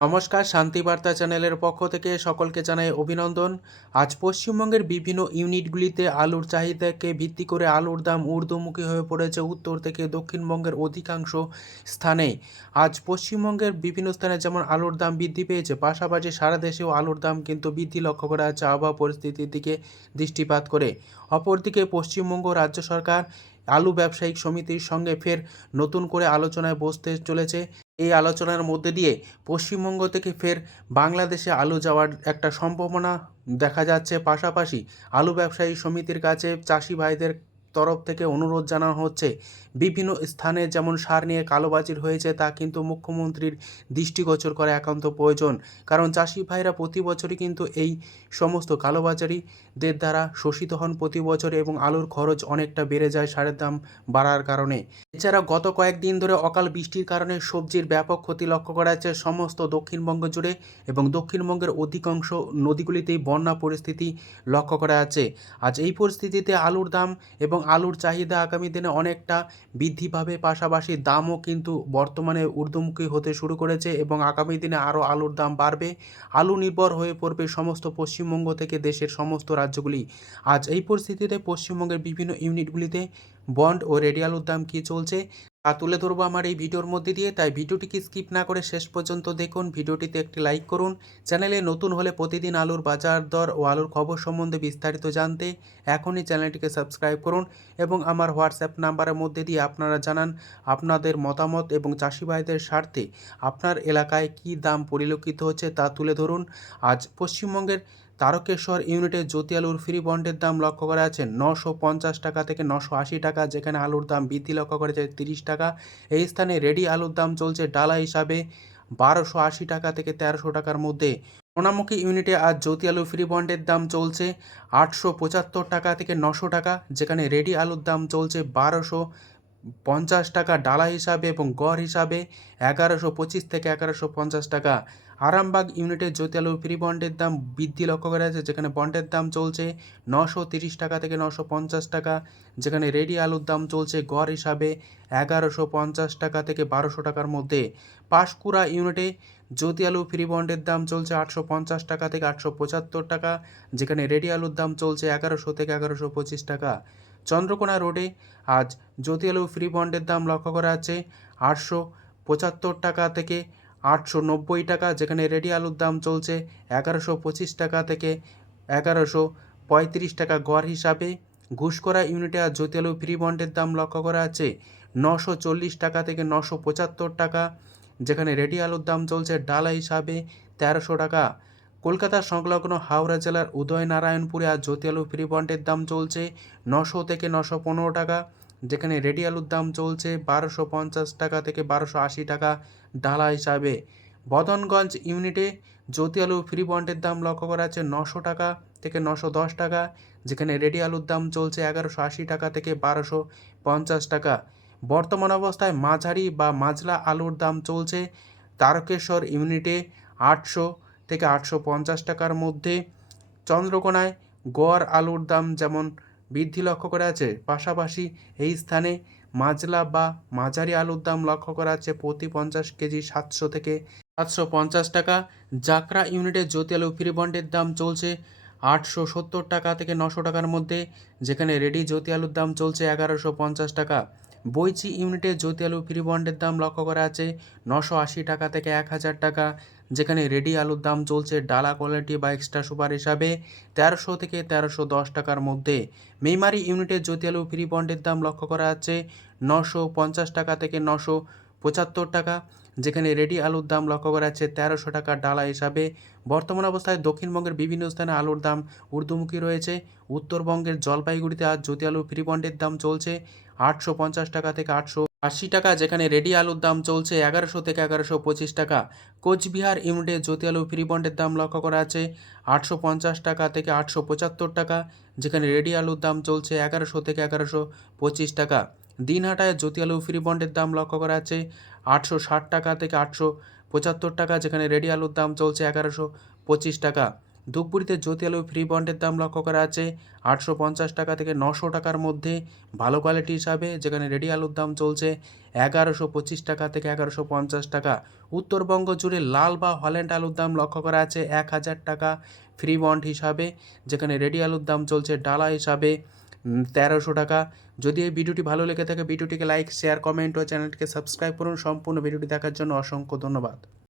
নমস্কার শান্তিবার্তা চ্যানেলের পক্ষ থেকে সকলকে জানাই অভিনন্দন। আজ পশ্চিমবঙ্গের বিভিন্ন ইউনিটগুলিতে আলুর চাহিদাকে ভিত্তি করে আলুর দাম ঊর্ধ্বমুখী হয়ে পড়েছে উত্তর থেকে দক্ষিণবঙ্গের অধিকাংশ স্থানে আজ পশ্চিমবঙ্গের বিভিন্ন স্থানে যেমন আলুর দাম বৃদ্ধি পেয়েছে, পাশাপাশি সারা দেশেও আলুর দাম কিন্তু বৃদ্ধি লক্ষ্য করা যাচ্ছে আবহাওয়া পরিস্থিতির দিকে দৃষ্টিপাত করে। অপরদিকে পশ্চিমবঙ্গ রাজ্য সরকার আলু ব্যবসায়িক সমিতির সঙ্গে ফের নতুন করে আলোচনায় বসতে চলেছে। এই আলোচনার মধ্যে দিয়ে পশ্চিমবঙ্গ থেকে ফের বাংলাদেশে আলু যাওয়ার একটা সম্ভাবনা দেখা যাচ্ছে। পাশাপাশি আলু ব্যবসায়ী সমিতির কাছে চাষি ভাইদের তরফ থেকে অনুরোধ জানানো হচ্ছে। বিভিন্ন স্থানে যেমন সার নিয়ে কালোবাজির হয়েছে, তা কিন্তু মুখ্যমন্ত্রীর দৃষ্টিগোচর করা একান্ত প্রয়োজন। কারণ চাষি ভাইরা প্রতি বছরই কিন্তু এই সমস্ত কালোবাজারিদের দ্বারা শোষিত হন প্রতি বছর এবং আলুর খরচ অনেকটা বেড়ে যায় সারের দাম বাড়ার কারণে। এছাড়া গত কয়েকদিন ধরে অকাল বৃষ্টির কারণে সবজির ব্যাপক ক্ষতি লক্ষ্য করা যাচ্ছে। সমস্ত দক্ষিণবঙ্গ জুড়ে এবং দক্ষিণবঙ্গের অধিকাংশ নদীগুলিতেই বন্যা পরিস্থিতি লক্ষ্য করা যাচ্ছে। আজ এই পরিস্থিতিতে আলুর দাম এবং আলুর চাহিদা আগামী দিনে অনেকটা বৃদ্ধি পাবে। পাশাপাশি দামও কিন্তু বর্তমানে ঊর্ধ্বমুখী হতে শুরু করেছে এবং আগামী দিনে আরও আলুর দাম বাড়বে। আলু নির্ভর হয়ে পড়বে সমস্ত পশ্চিমবঙ্গ থেকে দেশের সমস্ত রাজ্যগুলি। আজ এই পরিস্থিতিতে পশ্চিমবঙ্গের বিভিন্ন ইউনিটগুলিতে বন্ড ও রেডিয়ালুর দাম কী চলছে? তুলে ধরবো আমার এই ভিডিওর মধ্যে দিয়ে। তাই ভিডিওটিকে স্কিপ না করে শেষ পর্যন্ত দেখুন। ভিডিওটিতে একটি লাইক করুন। চ্যানেলে নতুন হলে প্রতিদিন আলুর বাজার দর ও আলুর খবর সম্বন্ধে বিস্তারিত জানতে এখনই চ্যানেলটিকে সাবস্ক্রাইব করুন এবং আমার হোয়াটসঅ্যাপ নাম্বারের মধ্যে দিয়ে আপনারা জানান আপনাদের মতামত এবং চাষিভাইদের স্বার্থে আপনার এলাকায় কী দাম পরিলক্ষিত হচ্ছে তা তুলে ধরুন। আজ পশ্চিমবঙ্গের তারকেশ্বর ইউনিটে জ্যোতি আলুর ফ্রি বন্ডের দাম লক্ষ্য করা আছে নশো পঞ্চাশ টাকা থেকে নশো আশি টাকা, যেখানে আলুর দাম বৃদ্ধি লক্ষ্য করা যায় তিরিশ টাকা। এই স্থানে রেডি আলুর দাম চলছে ডালা হিসাবে বারোশো আশি টাকা থেকে তেরোশো টাকার মধ্যে। সোনামুখী ইউনিটে আজ জ্যোতি আলু ফ্রি বন্ডের দাম চলছে আটশো পঁচাত্তর টাকা থেকে নশো টাকা, যেখানে রেডি আলুর দাম চলছে বারোশো পঞ্চাশ টাকা ডালা হিসাবে এবং গড় হিসাবে এগারোশো পঁচিশ থেকে এগারোশো পঞ্চাশ টাকা। আরামবাগ ইউনিটের জ্যোতি আলু ফ্রি বন্ডের দাম বৃদ্ধি লক্ষ্য করা যাচ্ছে, যেখানে বন্ডের দাম চলছে নশো তিরিশ টাকা থেকে নশো পঞ্চাশ টাকা, যেখানে রেডি আলুর দাম চলছে গড় হিসাবে এগারোশো পঞ্চাশ টাকা থেকে বারোশো টাকার মধ্যে। পাঁশকুড়া ইউনিটে জ্যোতি আলু ফ্রি বন্ডের দাম চলছে আটশো পঞ্চাশ টাকা থেকে আটশো পঁচাত্তর টাকা, যেখানে রেডি আলুর দাম চলছে এগারোশো থেকে এগারোশো পঁচিশ টাকা। চন্দ্রকোনা রোডে আজ জ্যোতি আলু ফ্রি বন্ডের দাম লক্ষ্য করা আছে আটশো পঁচাত্তর টাকা থেকে আটশো নব্বই টাকা, যেখানে রেডি আলুর দাম চলছে এগারোশো পঁচিশ টাকা থেকে এগারোশো পঁয়ত্রিশ টাকা গড় হিসাবে। ঘুষকরা ইউনিটে আর জ্যোতি আলু ফ্রি বন্ডের দাম লক্ষ্য করা আছে নশো চল্লিশ টাকা থেকে নশো পঁচাত্তর টাকা, যেখানে রেডি আলুর দাম চলছে ডালা হিসাবে তেরোশো টাকা। কলকাতার সংলগ্ন হাওড়া জেলার উদয়নারায়ণপুরে আর জ্যোতি আলু ফ্রি বন্ডের দাম চলছে নশো থেকে নশো পনেরো টাকা। যেখানে রেডি আলুর দাম চলছে বারোশো পঞ্চাশ টাকা থেকে বারোশো আশি টাকা ডালা হিসাবে। বদনগঞ্জ ইউনিটে জ্যোতি আলু ফ্রি বন্ডের দাম লক্ষ্য করা আছে নশো টাকা থেকে নশো দশ টাকা, যেখানে রেডি আলুর দাম চলছে এগারোশো আশি টাকা থেকে বারোশো পঞ্চাশ টাকা। বর্তমান অবস্থায় মাঝারি বা মাঝলা আলুর দাম চলছে তারকেশ্বর ইউনিটে আটশো থেকে আটশো পঞ্চাশ টাকার মধ্যে। চন্দ্রকোনায় গড় আলুর দাম যেমন বৃদ্ধি লক্ষ্য করা আছে পাশাপাশি এই স্থানে মাজলা বা মাঝারি আলুর দাম লক্ষ্য করা আছে প্রতি পঞ্চাশ কেজি সাতশো থেকে সাতশো পঞ্চাশ টাকা। জাকরা ইউনিটে জ্যোতি আলু ফ্রি বন্ডের দাম চলছে আটশো সত্তর টাকা থেকে নশো টাকার মধ্যে, যেখানে রেডি জ্যোতি আলুর দাম চলছে এগারোশো পঞ্চাশ টাকা। বইচি ইউনিটে জ্যোতি আলু ফ্রি বন্ডের দাম লক্ষ্য করা আছে নশো আশি টাকা থেকে এক হাজার টাকা। যেখানে রেডি আলুর দাম চলছে ডালা কোয়ালিটি বা এক্সট্রা সুপার হিসাবে তেরোশো থেকে তেরোশো দশ টাকার মধ্যে। মেমারি ইউনিটের জ্যোতি আলু ফ্রি বন্ডের দাম লক্ষ্য করা আছে নশো পঞ্চাশ টাকা থেকে নশো পঁচাত্তর টাকা, যেখানে রেডি আলুর দাম লক্ষ্য করা যাচ্ছে তেরোশো টাকা ডালা হিসাবে। বর্তমান অবস্থায় দক্ষিণবঙ্গের বিভিন্ন স্থানে আলুর দাম ঊর্ধ্বমুখী রয়েছে। উত্তরবঙ্গের জলপাইগুড়িতে আজ জ্যোতি আলু ফ্রি বন্ডের দাম চলছে আটশো পঞ্চাশ টাকা থেকে আটশো আশি টাকা, যেখানে রেডি আলুর দাম চলছে এগারোশো থেকে এগারোশো পঁচিশ টাকা। কোচবিহার ইউনিটে জ্যোতি আলু ফ্রি বন্ডের দাম লক্ষ্য করা আছে আটশো পঞ্চাশ টাকা থেকে আটশো পঁচাত্তর টাকা, যেখানে রেডি আলুর দাম চলছে এগারোশো থেকে এগারোশো পঁচিশ টাকা। দিনহাটায় জ্যোতি আলু ফ্রি বন্ডের দাম লক্ষ্য করা আছে আটশো ষাট টাকা থেকে আটশো পঁচাত্তর টাকা, যেখানে রেডি আলুর দাম চলছে এগারোশো পঁচিশ টাকা। ধূপগুড়িতে জ্যোতি আলু ফ্রি বন্ডের দাম লক্ষ্য করা আছে। আটশো পঞ্চাশ টাকা থেকে নশো টাকার মধ্যে। ভালো কোয়ালিটি হিসাবে যেখানে রেডি আলুর দাম চলছে এগারোশো পঁচিশ টাকা থেকে এগারোশো পঞ্চাশ টাকা। উত্তরবঙ্গ জুড়ে লাল বা হল্যান্ড আলুর দাম লক্ষ্য করা আছে এক হাজার টাকা ফ্রি বন্ড হিসাবে। যেখানে রেডি আলুর দাম চলছে ডালা হিসাবে তেরোশো টাকা। যদি এই ভিডিওটি ভালো লেগে থাকে, ভিডিওটিকে লাইক, শেয়ার, কমেন্ট ও চ্যানেলটিকে সাবস্ক্রাইব করুন। সম্পূর্ণ ভিডিওটি দেখার জন্য অসংখ্য ধন্যবাদ।